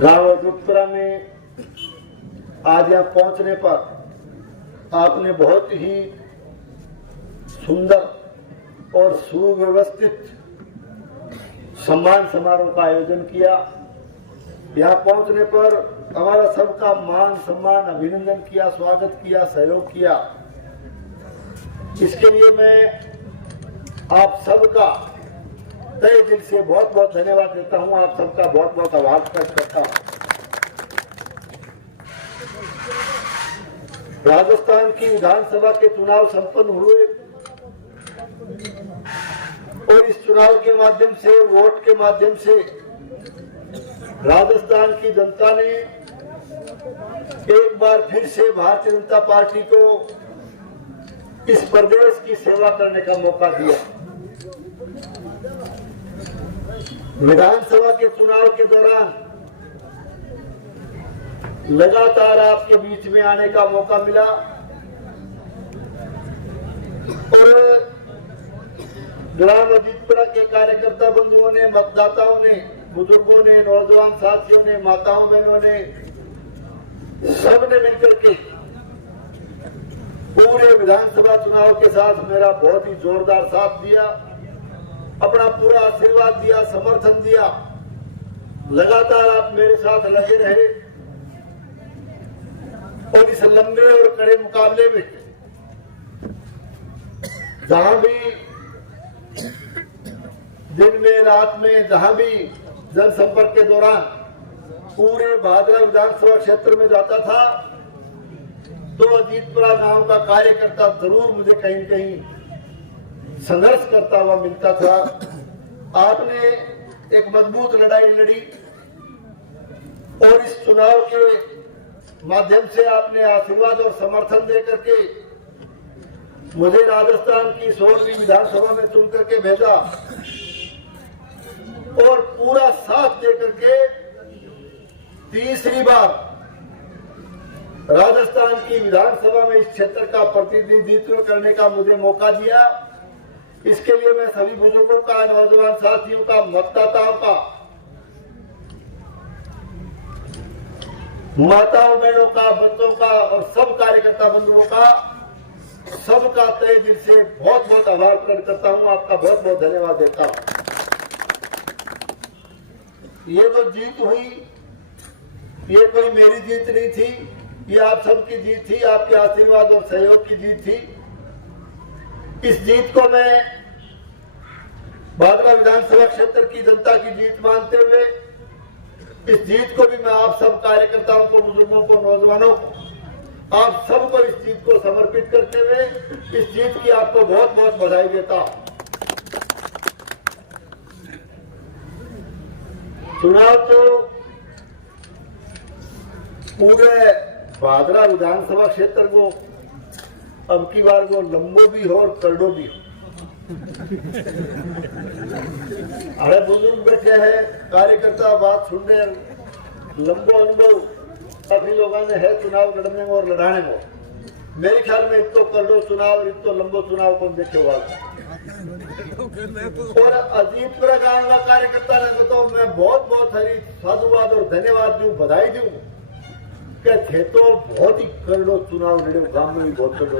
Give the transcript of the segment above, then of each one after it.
गांव अजूबपुरा में आज यहाँ पहुंचने पर आपने बहुत ही सुंदर और सुव्यवस्थित सम्मान समारोह का आयोजन किया। यहाँ पहुंचने पर हमारा सबका मान सम्मान अभिनंदन किया, स्वागत किया, सहयोग किया। इसके लिए मैं आप सबका तहे दिल से बहुत बहुत धन्यवाद देता हूं। आप सबका बहुत बहुत आभार व्यक्त करता हूं। राजस्थान की विधानसभा के चुनाव संपन्न हुए और इस चुनाव के माध्यम से, वोट के माध्यम से राजस्थान की जनता ने एक बार फिर से भारतीय जनता पार्टी को इस प्रदेश की सेवा करने का मौका दिया। विधानसभा के चुनाव के दौरान लगातार आपके बीच में आने का मौका मिला और ग्राम अजीतपुरा के कार्यकर्ता बंधुओं ने, मतदाताओं ने, बुजुर्गों ने, नौजवान साथियों ने, माताओं बहनों ने, सबने मिलकर के पूरे विधानसभा चुनाव के साथ मेरा बहुत ही जोरदार साथ दिया, अपना पूरा आशीर्वाद दिया, समर्थन दिया। लगातार आप मेरे साथ लगे रहे और इस लंबे और कड़े मुकाबले में जहां भी दिन में, रात में, जहां भी जनसंपर्क के दौरान पूरे भादरा विधानसभा क्षेत्र में जाता था तो अजीतपुरा गांव का कार्यकर्ता जरूर मुझे कहीं न कहीं संघर्ष करता हुआ मिलता था। आपने एक मजबूत लड़ाई लड़ी और इस चुनाव के माध्यम से आपने आशीर्वाद और समर्थन दे करके मुझे राजस्थान की 16वीं विधानसभा में चुन करके भेजा और पूरा साथ दे करके तीसरी बार राजस्थान की विधानसभा में इस क्षेत्र का प्रतिनिधित्व करने का मुझे मौका दिया। इसके लिए मैं सभी बुजुर्गों का, नौजवान साथियों का, मतदाताओं का, माताओं बहनों का, बच्चों का और सब कार्यकर्ता बंधुओं का, सबका तहे दिल से बहुत बहुत आभार प्रकट करता हूं। आपका बहुत बहुत धन्यवाद देता हूं। ये जो जीत हुई, ये कोई मेरी जीत नहीं थी, ये आप सबकी जीत थी, आपके आशीर्वाद और सहयोग की जीत थी। इस जीत को मैं भादरा विधानसभा क्षेत्र की जनता की जीत मानते हुए इस जीत को भी मैं आप सब कार्यकर्ताओं को, बुजुर्गों को, नौजवानों को, आप सबको इस जीत को समर्पित करते हुए इस जीत की आपको बहुत बहुत बधाई देता हूं। चुनाव तो पूरे भादरा विधानसभा क्षेत्र को अब की बार वो लंबो भी हो और करडो भी हो। अरे बुजुर्ग बैठे हैं, कार्यकर्ता बात सुन रहे हैं, लंबो अनुभव काफी लोगों ने है चुनाव लड़ने में और लड़ाने में। मेरे ख्याल में एक तो करडो चुनाव और एक तो लंबो चुनाव कौन देखे हुआ। और अजीतपुरा गांव का कार्यकर्ता ने तो मैं बहुत बहुत सारी साधुवाद और धन्यवाद दूं, बधाई दूं कि थे तो बहुत ही करडो चुनाव लड़े, गांव में भी बहुत करडो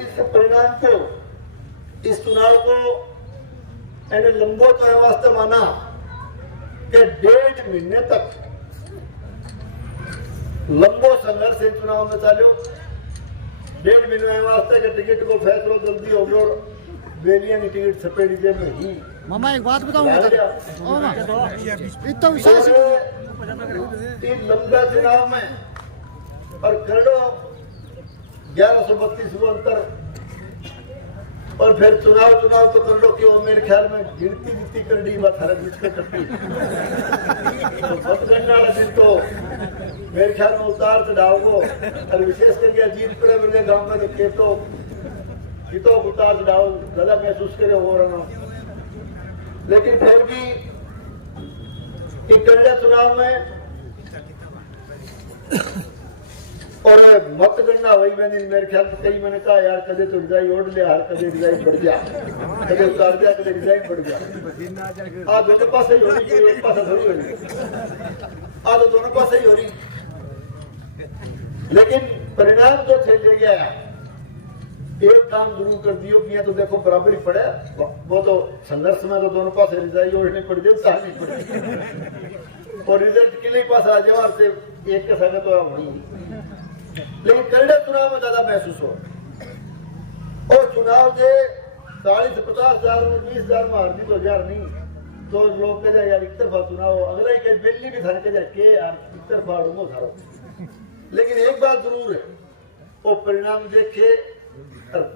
इस परिणाम को, इस चुनाव को मैंने लंबो तो वास्ते माना कि 1.5 महीने तक लंबो संघर्ष इस चुनाव में चालो। 1.5 महीने वास्ते के टिकट को फैसलो जल्दी हो गयो, बेलियां टिकट सपेड़ी जे में ही। मामा एक बात बताऊं, इतना विश्वास लंबा चुनाव में और करडो 1132 को अंतर और फिर चुनाव तो करडो क्यों, मेरे ख्याल में गिनती जितनी करडी बात हर जिसके करती तो सब करने वाला दिन तो मेरे ख्याल में उतार चढ़ाव को और विशेष करके अजीतपुरा मेरे गांव में तो खेतों उतार चढ़ाव ज्यादा महसूस करे हो रहा। लेकिन फिर भी इकट्ठा चुनाव में और मत गणना वही मैंने मेरे ख्याल से कई मैंने कहा यार कदे तो रिजाई ओढ़ ले हर कदे रिजाई बढ़ जा कदे उतार दिया कदे रिजाई बढ़ जा आ दोनों पास ही हो रही है एक पास थोड़ी हो रही आ तो दोनों पास ही हो रही लेकिन परिणाम तो थे ले गया एक काम जरूर कर दियो कि तो देखो बराबरी पड़े वो तो संघर्ष में तो दोनों पास रिजाई ओढ़नी पड़ जाए उतारनी पड़ और रिजल्ट के लिए पास आ जाओ से एक के संग तो वही लेकिन कनाडा चुनाव में ज्यादा महसूस हो और चुनाव जे 40-50,000 20,000 में हार दी तो 1000 नहीं तो लोग कहे यार एक तरफा चुनाव अगला ही बेली भी थाने कहे के यार एक तरफा हारूंगा थारो लेकिन एक बात जरूर है वो परिणाम देखे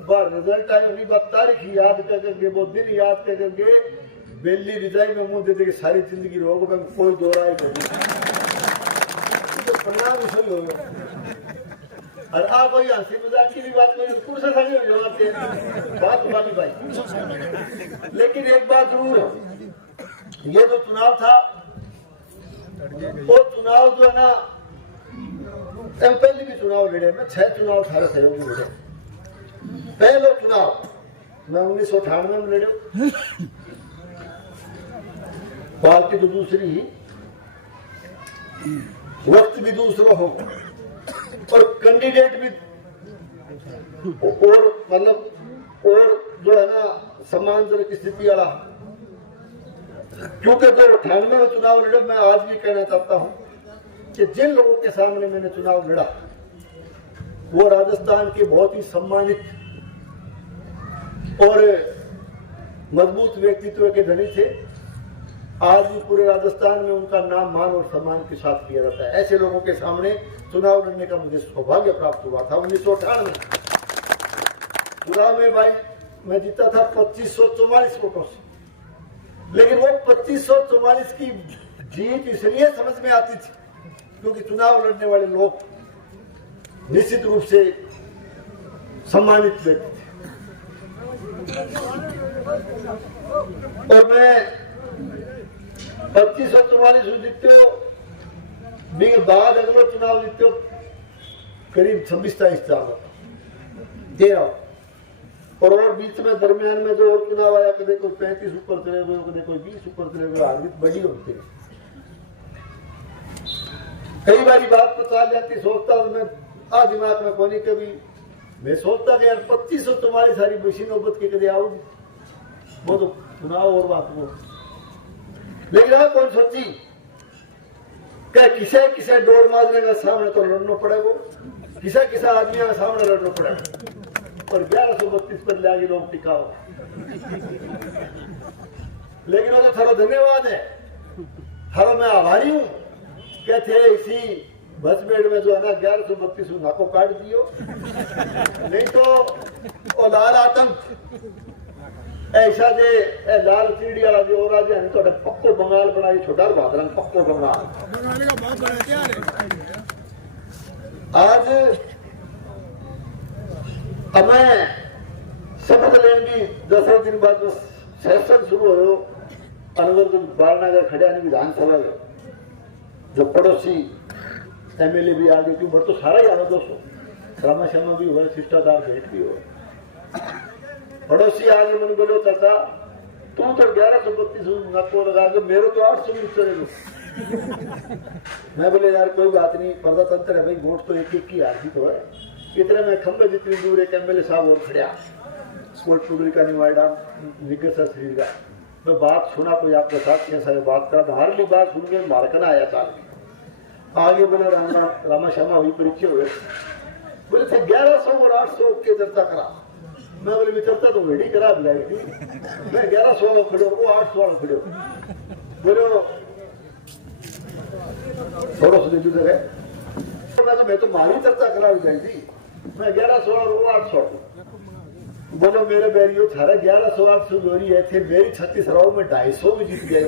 बार रिजल्ट आई उन्हीं बात तारीख याद करके वो दिन याद करके बेली रिजाई में मुंह देते सारी जिंदगी रोग में कोई दो राय नहीं तो परिणाम इसलिए हो और आप कोई हंसी मजाक की भी बात कोई कुर्सा खड़ी हो जाते बात वाली भाई लेकिन एक बात जरूर है ये जो चुनाव था वो चुनाव जो है ना पहले भी चुनाव लड़े मैं 6 चुनाव सारे सहयोगी लड़े पहले चुनाव मैं 1998 में लड़े पार्टी तो दूसरी ही वक्त भी दूसरा हो और कैंडिडेट भी और मतलब और जो है ना समान की स्थिति वाला क्योंकि जो 98 में चुनाव लड़ा मैं आज भी कहना चाहता हूं कि जिन लोगों के सामने मैंने चुनाव लड़ा वो राजस्थान के बहुत ही सम्मानित और मजबूत व्यक्तित्व के धनी थे आज भी पूरे राजस्थान में उनका नाम मान और सम्मान के साथ किया जाता है ऐसे लोगों के सामने चुनाव लड़ने का मुझे सौभाग्य प्राप्त हुआ था 1998 चुनाव में भाई मैं जीता था 2544 वोटों से लेकिन वो 2544 की जीत इसलिए समझ में आती थी क्योंकि चुनाव लड़ने वाले लोग निश्चित रूप से सम्मानित व्यक्ति थे और मैं 2544 जीतते हो बाद अगला चुनाव जीतते हो करीब 26-27 साल दे रहा और बीच में दरमियान में जो और चुनाव आया कदे कोई 35 ऊपर चले गए कदे कोई 20 ऊपर चले गए हार्दिक बड़ी होती है कई बार बात तो चाल जाती सोचता हूं मैं आ दिमाग में कोनी कभी मैं सोचता कि यार 2544 सारी मशीन नौबत के कदे आऊंगी वो तो चुनाव और बात वो लेकिन आप कौन सोची क्या किसे डोर मारने का सामने तो लड़ना पड़ेगा किसा आदमी का सामने लड़ना पड़ेगा और 1132 पर लागे लोग टिकाओ लेकिन वो तो थारा धन्यवाद है थारा मैं आभारी हूं क्या थे इसी बस बेड में जो है ना 1132 नाको काट दियो नहीं तो वो लाल आतंक ऐसा जे लाल चिड़ी वाला जो और आज है तो पक्को बंगाल बनाई छोटा भादरंग पक्को बंगाल का बहुत बड़ा तैयार है आज हमें शपथ लेंगी 10 दिन बाद सेशन शुरू हो अनवर बालनगर खड़े विधानसभा में जो पड़ोसी एमएलए भी आ गए क्यों बढ़ तो सारा ही आना दोस्तों रामा शर्मा भी हुआ शिष्टाचार भेंट भी हो पड़ोसी आगे मैंने बोलो चाचा तू तो 1132 नको लगा के मेरे तो 800 चले मैं बोले यार कोई बात नहीं पर्दा तंत्र है भाई वोट तो एक की हार तो है इतने में खंबे जितनी दूर एक एमएलए साहब और खड़ा स्पोर्ट टुगरी का निवाड़ा निगत शरीर का मैं बात सुना कोई आपके साथ कैसा बात करा बाहर की बात सुन के मारकना आया चाल आगे बोले रामा शर्मा हुई परीक्षा हुए बोले थे 1100 और 800 के चर्चा करा मैं बोले चर्चा तो वेडी करा बुलाई थी मैं 1100 में खड़ो वो 800 में खड़ो बोलो थोड़ा सा देखो जगह मैं तो मारी चर्चा करा बुलाई थी मैं 1100 और वो 800 बोलो मेरे बैरियो थारा 1100 800 जोरी है थे मेरी 36 राव में 250 में जीत गए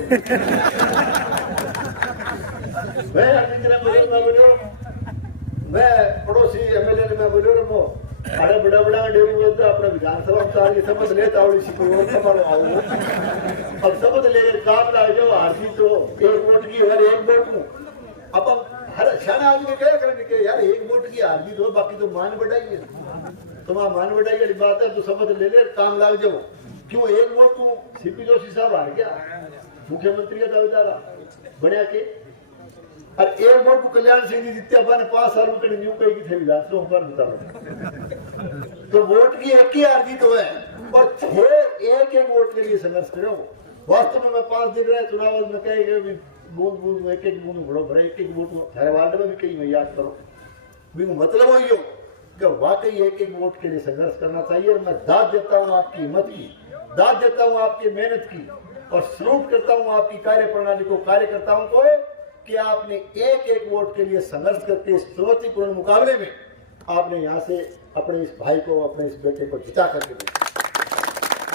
मैं पड़ोसी एमएलए ने मैं बोलो रो अरे बड़ा बड़ा डेरी बोलता अपना विधानसभा सारी शपथ ले तावड़ी सिकोर समारो आओ अब शपथ लेकर काम ला जाओ आरती तो एक वोट की हर एक वोट हूं अब हर शाना आदमी क्या करेंगे कि यार एक वोट की हार जीत हो, बाकी तो मान बढ़ाई है। तुम्हारा मान बढ़ाई वाली बात है तो समझ ले ले, काम लाग जाओ। क्यों एक वोट को सीपी जोशी साहब हार गया, मुख्यमंत्री का दावेदार बढ़िया के, और एक वोट को कल्याण सिंह जी जीते अपन 5 साल में न्यू कही की थे विधान तो ऊपर बता। तो वोट की एक ही हार जीत तो है, और 6 एक वोट के लिए संघर्ष करो। वास्तव में मैं 5 दिन रहे चुनाव में कहे बूंद बूंद एक बूंद बड़ो भरे, एक वोट हर वार्ड में भी कहीं में याद करो भी मतलब वही हो कि वाकई एक वोट के लिए संघर्ष करना चाहिए। और मैं दाद देता हूँ आपकी हिम्मत की, दाद देता हूँ आपकी मेहनत की, और सलूट करता हूँ आपकी कार्य प्रणाली को, कार्यकर्ताओं को, कि आपने एक वोट के लिए संघर्ष करके इस चुनौतीपूर्ण मुकाबले में आपने यहाँ से अपने इस भाई को, अपने इस बेटे को जिता करके दिया।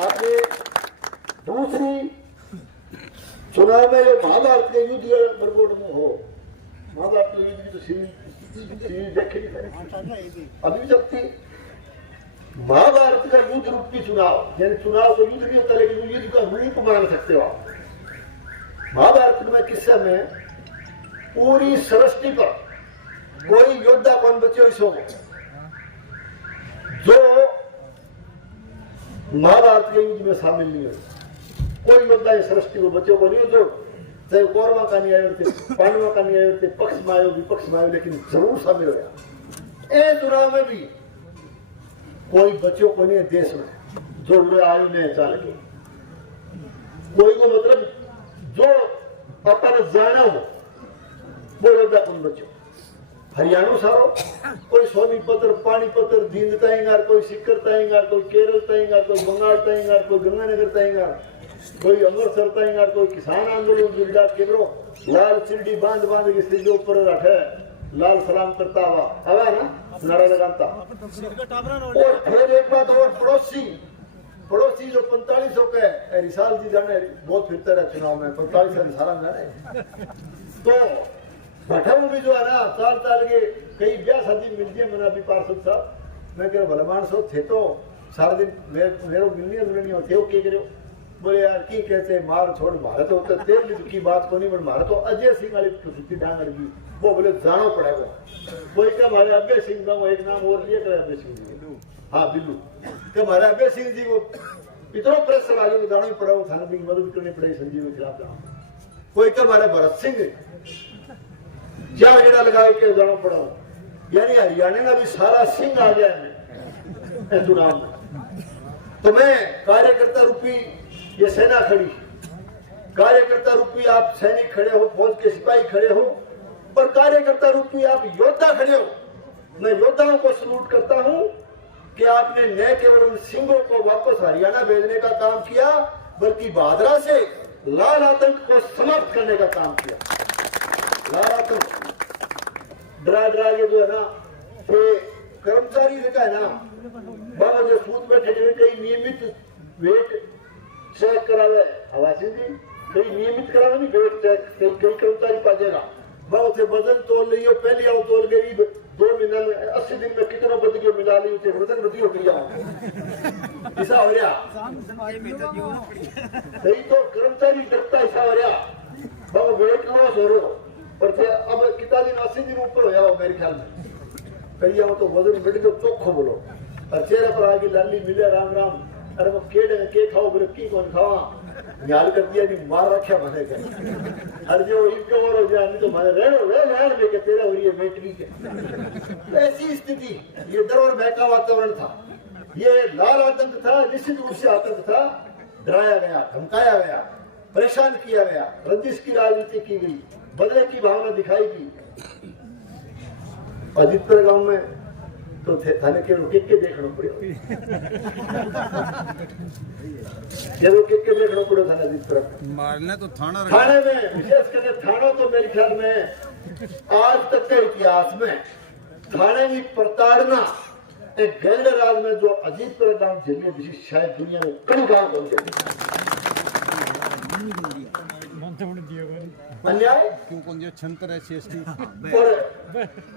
आपने दूसरी चुनाव में जो महाभारत के युद्ध बरगोड़ में हो, महाभारत के युद्ध की तो सीरीज देखे नहीं, अभी भी चलती। महाभारत का युद्ध रूपी चुनाव, यानी चुनाव को युद्ध नहीं होता लेकिन युद्ध का रूप मान सकते हो आप। महाभारत में किस्से में पूरी सृष्टि पर कोई योद्धा कौन बचे इस हो जो महाभारत के युद्ध में शामिल नहीं हो। कोई योद्धा इस सृष्टि को बच्चों को नहीं जो चाहे कौरवा का नहीं आए थे, पांडवा का नहीं आए थे, पक्ष में आयो विपक्ष में आयो, लेकिन जरूर शामिल हो। ए चुनाव में भी कोई बच्चों को नहीं देश में जो वे आयु ने चाल के कोई को मतलब जो अपन जाना हो वो योद्धा कौन बच्चों। हरियाणा सारो कोई सोनीपत्र, पानीपत्र, दीन ताएंगार, कोई सिक्कर ताएंगार, कोई केरल ताएंगार, कोई बंगाल ताएंगार, कोई गंगानगर ताएंगार, कोई अमृतसर ताएंगार, कोई किसान आंदोलन जिला केंद्रों लाल चिरडी बांध बांध के सिर ऊपर रखे लाल सलाम करता हुआ हवा ना नारा लगाता। और फिर एक बात और, पड़ोसी जो 4500 के रिसाल जी जाने बहुत फिरते रहे चुनाव में, 45 साल जाने तो भट्टा भी जो है ना 4 साल के कई ब्याह शादी मिलती है। मैंने अभी पार्षद साहब मैं कह भलमान सो थे तो सारा दिन मेरे मिलनी होते हो क्या करो, बोले यार की कहते मार छोड़ भारत हो तो तेल की बात को नहीं, बट भारत तो अजय सिंह वाली प्रसिद्धि डांग लगी वो बोले जानो पड़ेगा। कोई क्या हमारे अभय सिंह का वो एक नाम और लिए करे अभय सिंह जी, हाँ बिल्लू कि हमारे अभय सिंह जी को इतना प्रेशर आ गया जाना ही पड़ा, वो थाना की मदद करनी पड़ेगी संजीव के खिलाफ जाना। कोई क्या हमारे भरत सिंह क्या जेड़ा लगा के जाना पड़ा, यानी हरियाणा का भी सारा सिंह आ गया है चुनाव में। तो मैं कार्यकर्ता रूपी ये सेना खड़ी, कार्यकर्ता रूपी आप सैनिक खड़े हो, फौज के सिपाही खड़े हो, और कार्यकर्ता रूपी आप योद्धा खड़े हो। मैं योद्धाओं को सलूट करता हूं कि आपने न केवल उन सिंहों को वापस हरियाणा भेजने का काम किया, बल्कि भादरा से लाल आतंक को समाप्त करने का काम किया। लाल आतंक डरा के जो है ना कर्मचारी रहता है ना बाबा जो सूत बैठे कई नियमित वेट चेक करावे हवासी जी, कई नियमित करावे नहीं वेट चेक, कई कर्मचारी पाजेगा बाबा से वजन तोल लियो, पहले आओ तोल गरीब 2 महीना में 80 दिन में कितना बद गयो मिला ली थे वजन बदियो किया ऐसा हो रहा नहीं तो कर्मचारी डरता ऐसा हो रहा बाबा वेट लॉस हो रहा, पर अब कितना दिन 80 दिन ऊपर होया हो मेरे ख्याल में कही आओ तो वजन बढ़ गयो चोखो बोलो, और चेहरा पर आगे लाली मिले राम राम, अरे वो के खाओ बोले की कौन खावा न्याल कर दिया नहीं मार रखा मैंने क्या, अरे जो इनका और हो जाए तो मैंने रहन लेके तेरा हो रही है बेटरी के। ऐसी स्थिति, ये डर और भय का वातावरण था, ये लाल आतंक था, निश्चित रूप से आतंक था। डराया गया, धमकाया गया, परेशान किया गया, रंजिश की राजनीति की गई, बदले की भावना दिखाई गई। अजीतपुर गांव में तो थाने के के देखना पड़े जब के देखना पड़े थाना अजीतपुर मारने तो थाने में विशेष करके थानों तो मेरे ख्याल में आज तक के इतिहास में थाने की प्रताड़ना एक गैंड राज में जो अजीतपुर गांव झेलिए शायद दुनिया में कई गांव पहुंचे। अन्याय क्यों छंतर है सीएसटी और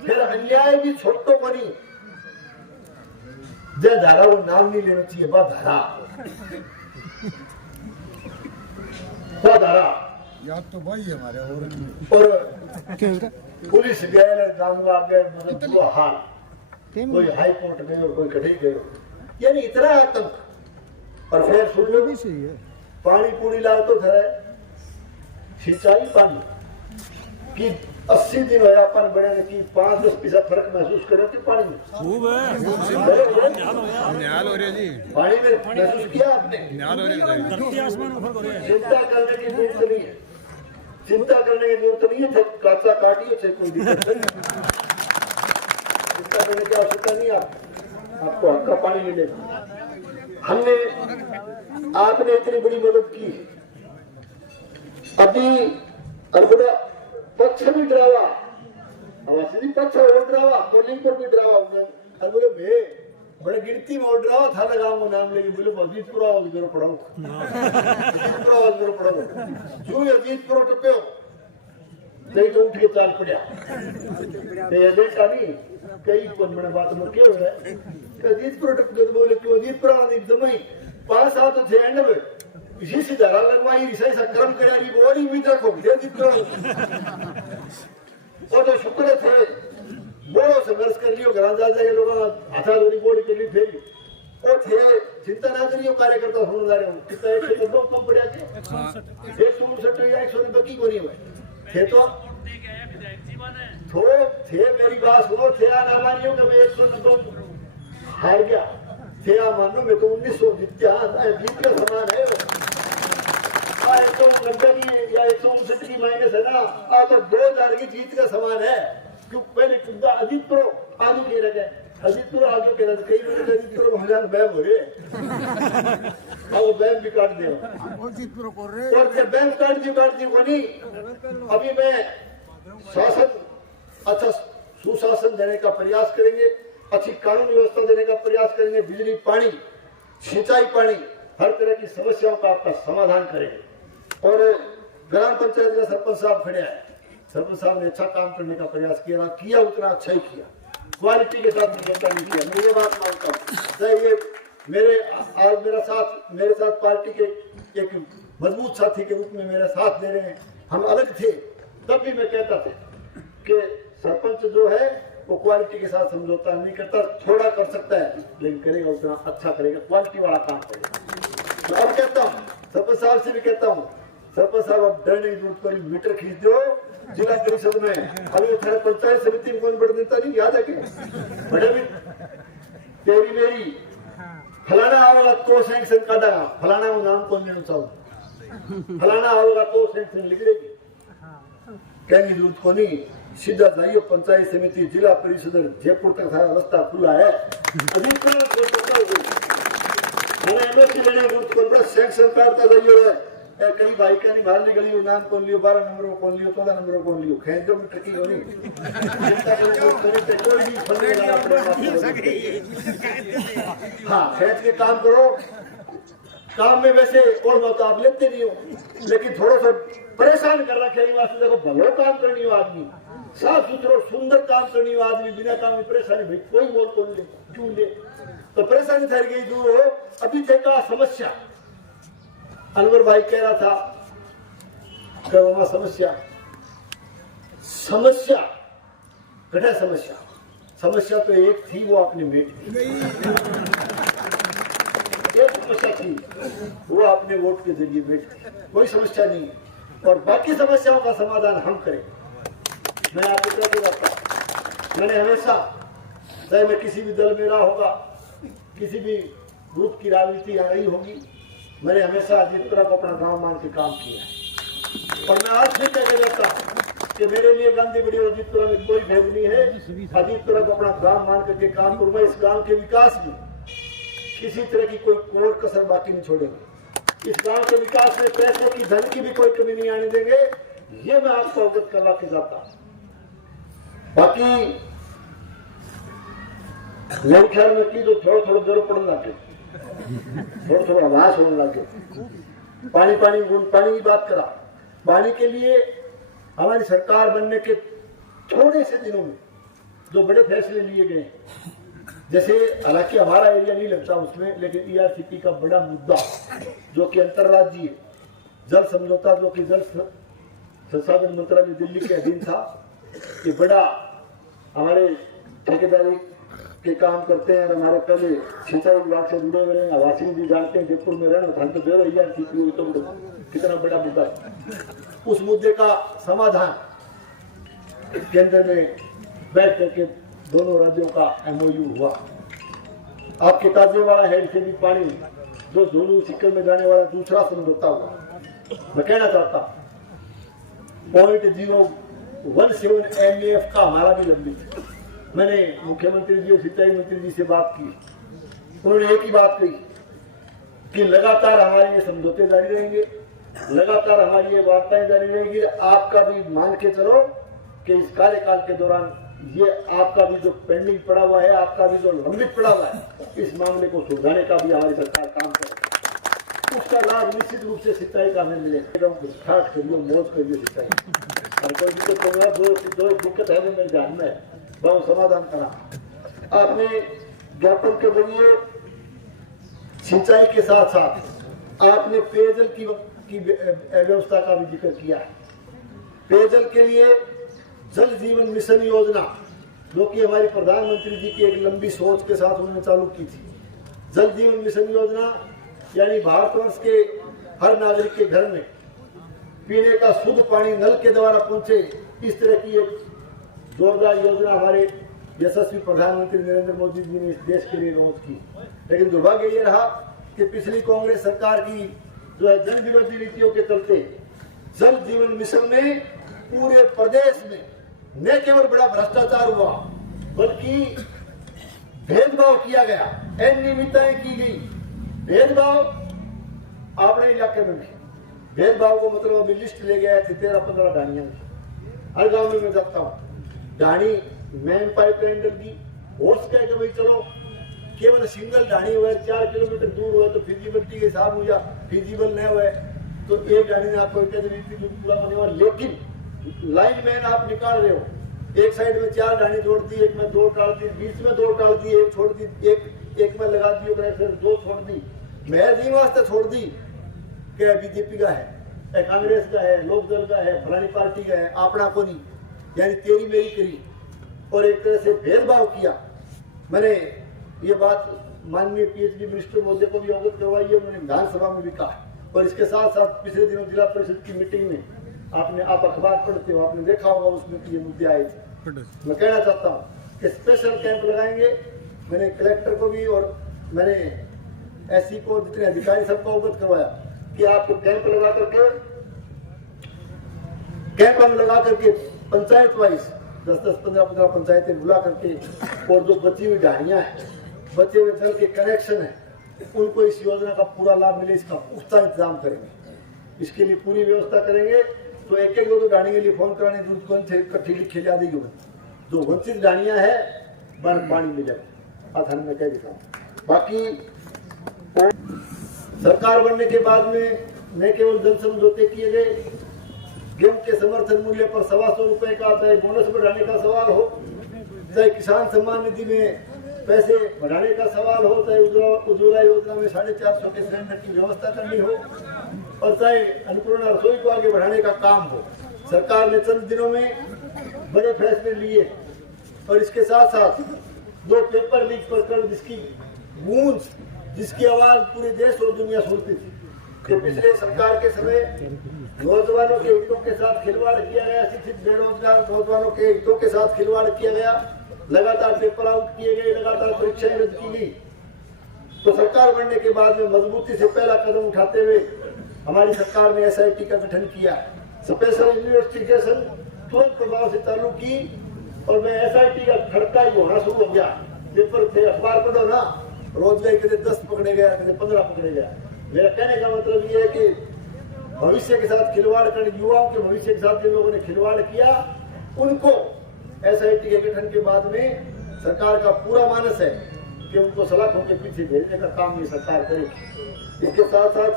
फिर अन्याय भी छोटो बनी जय धारा वो नाम नहीं लेना चाहिए, बा धारा याद तो भाई हमारे और पुलिस गए, गांव आ गए, मतलब वो हाल, कोई हाई कोर्ट गए और कोई कहीं गए, यानी इतना आतंक। और फिर सुन लो भी सही है, पानी पूरी लाओ तो घर सिंचाई पानी की 80 दिन होया अपन बड़े की 5-10 पैसा फर्क महसूस करे कि पानी में खूब है, न्याल हो रही है जी, पानी में महसूस किया आपने? न्याल हो रही है। चिंता करने की जरूरत नहीं है, चिंता करने की जरूरत नहीं है, काचा काटिए से कोई दिक्कत नहीं, चिंता करने की आवश्यकता नहीं। आपको हक का पानी मिलेगा। हमने आपने इतनी बड़ी मदद की, अभी अरबड़ा पक्ष भी डरावा, हमारे पक्ष और डरावा, पोलिंग पर भी डरावा, बोले मैं बड़े गिनती में और डरावा था लगाऊंगा नाम लेके, बोले अजीतपुरा जरूर पढ़ाऊँ, अजीतपुरा जरूर पढ़ाऊँ, क्यों अजीतपुरा टपे हो नहीं तो उठ के चाल पड़ा एजेंटा नहीं कई मैंने बात में क्यों हो रहा है अजीतपुरा टपके, तो बोले क्यों अजीतपुरा एकदम ही 5 साल तो थे एंड में इसी से धारा लगवाई, इसे क्रम करेगी वो नहीं उम्मीद रखो वो तो शुक्र थे बड़ो संघर्ष कर लियो, घर जा जाए लोग हाथा लोरी बोली के लिए फेरी वो थे, चिंता ना करियो कार्यकर्ता होने जा रहे हो कितना 102 कम पड़ा के 159 या 190 की को नहीं हुए थे, तो थे मेरी बात सुनो, थे ना मानियो कि मैं 190 हार गया, थे मानो मैं तो 1900 जीत का समान है, 190 की या 159 की माइनस है ना, तो 2000 की जीत का समान है, क्यों पहले अजीतपुर आगे के रखे, अजीतपुर आगे के रखे, कई बार अजीतपुर भजन बैम हो रहे वो बैम भी काट दे और बैंक काट दी को नहीं। अभी मैं शासन अच्छा सुशासन देने का प्रयास करेंगे, अच्छी कानून व्यवस्था देने का प्रयास करेंगे, बिजली पानी सिंचाई पानी हर तरह की समस्याओं का आपका समाधान करेंगे। और ग्राम पंचायत का सरपंच साहब खड़े हैं, सरपंच साहब ने अच्छा काम करने का प्रयास किया उतना अच्छा ही किया, क्वालिटी के साथ निकलता नहीं किया, मैं ये बात मानता हूँ। ये मेरे साथ पार्टी के एक मजबूत साथी के रूप में मेरा साथ दे रहे हैं, हम अलग थे तब भी मैं कहता था कि सरपंच जो है वो क्वालिटी के साथ समझौता नहीं करता, थोड़ा कर सकता है लेकिन करेगा उतना अच्छा करेगा, क्वालिटी वाला काम करेगा। तो अब कहता हूँ सरपंच साहब से भी कहता हूँ, सरपंच साहब अब डरने की जरूरत पर मीटर खींच दो जिला परिषद में, अभी थाने पंचायत समिति में कौन बढ़ देता नहीं याद है कि बड़े भी तेरी मेरी फलाना आवेगा तो सैंक्शन काटेगा, फलाना वो नाम कौन लेना चाहूँ, फलाना आवेगा तो सैंक्शन लिख देगी, कहने की जरूरत को नहीं, सीधा जाइए पंचायत समिति जिला परिषद जयपुर तक सारा रास्ता खुला है, एमएससी लेने की जरूरत को सैंक्शन करता जाइए, कई भाई का नहीं बाहर गली नाम कौन लियो, 12 नंबर को कौन लियो, 14 नंबर को कौन लियो, खेच दो मिनट की होनी हाँ खेच के काम करो, काम में वैसे और मौत आप लेते नहीं हो, लेकिन थोड़ा सा परेशान कर रखे वास्ते देखो भलो काम करनी हो आदमी, साफ सुथरा सुंदर काम करनी हो आदमी, बिना काम में परेशानी भाई कोई मोल कौन ले क्यों ले, तो परेशानी ठहर गई दूर हो। अभी देखा समस्या अनवर भाई कह रहा था कि समस्या समस्या घटा समस्या तो एक थी वो आपने मेट दी, एक समस्या थी वो आपने वोट के जरिए मेट दी, कोई समस्या नहीं, और बाकी समस्याओं का समाधान हम करें। मैं आपको कहते रहता, मैंने हमेशा चाहे मैं किसी भी दल में रहा होगा, किसी भी ग्रुप की राजनीति आ रही होगी, मैंने हमेशा अजीतपुरा को अपना गांव मान के काम किया है, और मैं आज भी कहते रहता कि मेरे लिए गांधी बड़ी और अजीतपुरा में कोई भेद नहीं है, अजीतपुरा को अपना गांव मान करके काम करूंगा, इस गांव के विकास में किसी तरह की कोई कोर कसर बाकी नहीं छोड़ेंगे, इस गांव के विकास में पैसे की धन की भी कोई कमी नहीं आने देंगे, ये मैं आपको अवगत करवा के जाता हूं। बाकी मेरे ख्याल में की तो थोड़ा जरूर पड़ने लगे, थोड़ा आवाज होने लगे, पानी की बात करा, पानी के लिए हमारी सरकार बनने के थोड़े से दिनों में जो बड़े फैसले लिए गए, जैसे हालांकि हमारा एरिया नहीं लगता उसमें, लेकिन ईआरसीपी का बड़ा मुद्दा जो कि अंतर्राज्यीय जल समझौता जो कि जल संसाधन मंत्रालय दिल्ली के अधीन था, ये बड़ा हमारे ठेकेदारी के काम करते हैं और हमारे पहले सिंचाई विभाग से जुड़े हुए हैं। वासी भी जानते हैं जयपुर में रहना था तो दे रही है तो कितना बड़ा मुद्दा है। उस मुद्दे का समाधान केंद्र में बैठ करके दोनों राज्यों का MOU हुआ। आपके ताजेवाड़ा हेड से भी पानी जो झोलू सिक्कर में जाने वाला दूसरा समझौता हुआ। मैं कहना चाहता 0.017 MAF का हमारा भी लंबित है। मैंने मुख्यमंत्री जी और सिंचाई मंत्री जी से बात की, उन्होंने एक ही बात कही कि लगातार हमारे ये समझौते जारी रहेंगे, लगातार हमारी ये वार्ताएं जारी रहेंगी। आपका भी मान के चलो कि इस कार्यकाल के दौरान ये आपका भी जो पेंडिंग पड़ा हुआ है, आपका भी जो लंबित पड़ा हुआ है, इस मामले को सुलझाने का भी हमारी सरकार काम करे। उसका लाभ निश्चित रूप से सिंचाई का हमें मिलेगा। ठाठ करियो, मौज करियो सिंचाई। और कोई दिक्कत नहीं है, दो दिक्कत है मेरे ध्यान में, बहुत समाधान करा। आपने ज्ञापन के जरिए सिंचाई के साथ साथ आपने पेयजल की व्यवस्था का भी जिक्र किया है। पेयजल के लिए जल जीवन मिशन योजना, जो कि हमारी प्रधानमंत्री जी की एक लंबी सोच के साथ उन्होंने चालू की थी। जल जीवन मिशन योजना यानी भारतवर्ष के हर नागरिक के घर में पीने का शुद्ध पानी नल के द्वारा पहुंचे, इस तरह की एक जोरदार योजना हमारे यशस्वी प्रधानमंत्री नरेंद्र मोदी जी ने इस देश के लिए लॉन्च की। लेकिन दुर्भाग्य ये रहा कि पिछली कांग्रेस सरकार की जो है जन विरोधी नीतियों के चलते जल जीवन मिशन में पूरे प्रदेश में न केवल बड़ा भ्रष्टाचार हुआ बल्कि भेदभाव किया गया, अनियमितताएं की गई। भेदभाव अपने इलाके में भी भेदभाव को मतलब अभी लिस्ट ले गया 13-15 ढाणियां। हर गांव में मैं जाता हूँ, ढाणी मैन पाइप लाइन डल दी, होर्स कह के भाई चलो केवल सिंगल ढाणी हुआ 4 किलोमीटर दूर हुआ तो फिजिबिलिटी के हिसाब हुआ, फिजिबल नहीं हुआ तो एक ढाणी में आपको पूरा होने वाला। लेकिन लाइन मैन आप निकाल रहे हो, एक साइड में 4 ढाणी जोड़ दी, एक में 2 डाल दी, बीच में 2 डाल दी, एक छोड़ दी, एक में लगा दी, 2 छोड़ दी। महज ही वास्ते छोड़ दी क्या बीजेपी का है, कांग्रेस का है, लोकदल का है, फलानी पार्टी का है, अपना को नहीं, यानी तेरी मेरी करी और एक तरह से भेदभाव किया। मैंने ये बात माननीय PhD मिनिस्टर महोदय को भी अवगत करवाई है, उन्होंने विधानसभा में भी कहा। और इसके साथ साथ पिछले दिनों जिला परिषद की मीटिंग में आप अखबार पढ़ते हो, आपने देखा होगा उसमें ये मुद्दे आए थे। मैं कहना चाहता हूँ कि स्पेशल कैंप लगाएंगे। मैंने कलेक्टर को भी और मैंने SC को, जितने अधिकारी सबको अवगत करवाया कि आपको कैंप लगा करके पंचायत वाइज 10-10, 15-15 पंचायतें बुला करके और जो बची हुई ढाणियां हैं, बचे हुए जल के कनेक्शन है, उनको इस योजना का पूरा लाभ मिले, इसका पुख्ता इंतजाम करेंगे। इसके लिए पूरी व्यवस्था करेंगे। तो एक 2 ढाणी के लिए फोन कराने इकट्ठी लिखे जा देगी। जो वंचित ढाणियां है बन पानी मिलेगा। अथन में कह देता हूँ। बाकी सरकार बनने के बाद में न केवल जल समझौते किए गए, गेहूं के समर्थन मूल्य पर 125 रुपए का चाहे बोनस बढ़ाने का सवाल हो, चाहे किसान सम्मान निधि में पैसे बढ़ाने का सवाल हो, चाहे उज्ज्वला योजना में 450 के सिलेंडर की व्यवस्था करनी हो, और चाहे अन्नपूर्णा रसोई को आगे बढ़ाने का काम हो। सरकार ने चंद दिनों में बड़े फैसले लिए। और इसके साथ साथ 2 पेपर लीक प्रकरण जिसकी गूंज, जिसकी आवाज पूरे देश और दुनिया सुनती थी कि पिछले सरकार के समय नौजवानों के हितों के साथ खिलवाड़ किया गया, शिक्षित बेरोजगार नौजवानों के हितों के साथ खिलवाड़ किया गया, लगातार पेपर आउट किए गए, लगातार परीक्षाएं रद्द की गई। तो सरकार बनने के बाद में मजबूती से पहला कदम उठाते हुए हमारी सरकार ने SIT का गठन किया, स्पेशल इन्वेस्टिगेशन तुरंत प्रभाव से चालू की। और मैं SIT का खड़का ही होना शुरू हो गया। पेपर थे, अखबार पढ़ो ना, रोज गए कभी 10 पकड़े गया, कभी 15 पकड़े गया। मेरा कहने का मतलब ये है कि भविष्य के साथ खिलवाड़ कर, युवाओं के भविष्य के साथ जिन लोगों ने खिलवाड़ किया, उनको SIT के गठन के बाद में सरकार का पूरा मानस है कि उनको सलाखों के पीछे भेजने का काम ये सरकार करेगी। इसके साथ साथ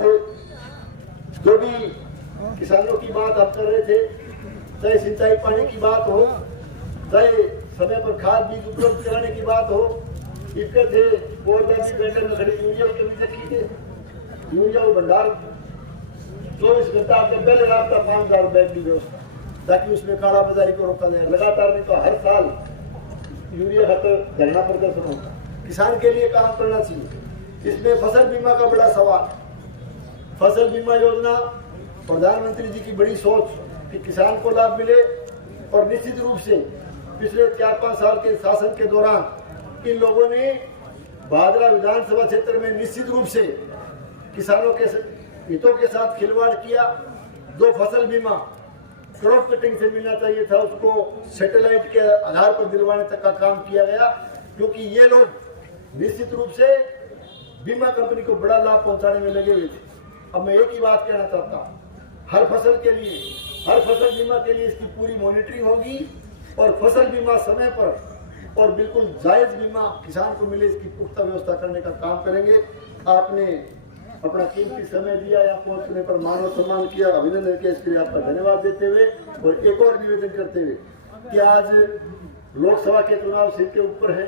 जो भी किसानों की बात आप कर रहे थे, चाहे सिंचाई पानी की बात हो, चाहे समय पर खाद बीज उपलब्ध कराने की बात हो, इसके थे कोरदादी बैठक में खड़ी यूरिया की कमी देखी थे। यूरिया भंडार 24 घंटा आपके पहले रात का 5000 बैग की व्यवस्था, ताकि उसमें काला बाजारी को रोका जाए। लगातार नहीं तो हर साल यूरिया खातर धरना प्रदर्शन होगा। किसान के लिए काम करना चाहिए। इसमें फसल बीमा का बड़ा सवाल। फसल बीमा योजना प्रधानमंत्री जी की बड़ी सोच कि किसान को लाभ मिले, और निश्चित रूप से पिछले 4-5 साल के शासन के दौरान इन लोगों ने भादरा विधानसभा क्षेत्र में निश्चित रूप से किसानों के हितों के साथ खिलवाड़ किया। 2 फसल बीमा क्रॉप कटिंग से मिलना चाहिए था, उसको सैटेलाइट के आधार पर दिलवाने तक का काम किया गया, क्योंकि ये लोग निश्चित रूप से बीमा कंपनी को बड़ा लाभ पहुंचाने में लगे हुए थे। अब मैं एक ही बात कहना चाहता हूँ, हर फसल के लिए, हर फसल बीमा के लिए इसकी पूरी मॉनिटरिंग होगी, और फसल बीमा समय पर और बिल्कुल जायज बीमा किसान को मिले, इसकी पुख्ता व्यवस्था करने का काम करेंगे। आपने अपना कीमती समय दिया, यहाँ पहुंचने पर मानव सम्मान किया, अभिनंदन किया, इसके लिए आपका धन्यवाद देते हुए और एक और निवेदन करते हुए कि आज लोकसभा के चुनाव सिर के ऊपर है,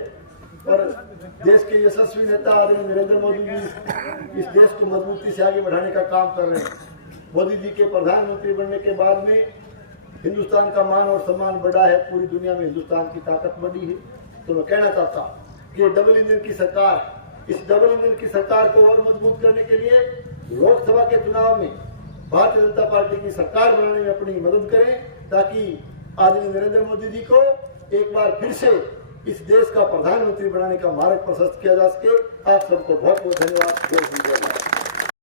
और देश के यशस्वी नेता आदरणीय नरेंद्र मोदी जी इस देश को मजबूती से आगे बढ़ाने का काम कर रहे हैं। मोदी जी के प्रधानमंत्री बनने के बाद में हिंदुस्तान का मान और सम्मान बढ़ा है, पूरी दुनिया में हिंदुस्तान की ताकत बढ़ी है। तो मैं कहना चाहता हूँ कि डबल इंजन की सरकार, इस डबल इंजन की सरकार को और मजबूत करने के लिए लोकसभा के चुनाव में भारतीय जनता पार्टी की सरकार बनाने में अपनी मदद करें, ताकि आदरणीय नरेंद्र मोदी जी को एक बार फिर से इस देश का प्रधानमंत्री बनाने का मार्ग प्रशस्त किया जा सके। आप सबको बहुत बहुत धन्यवाद।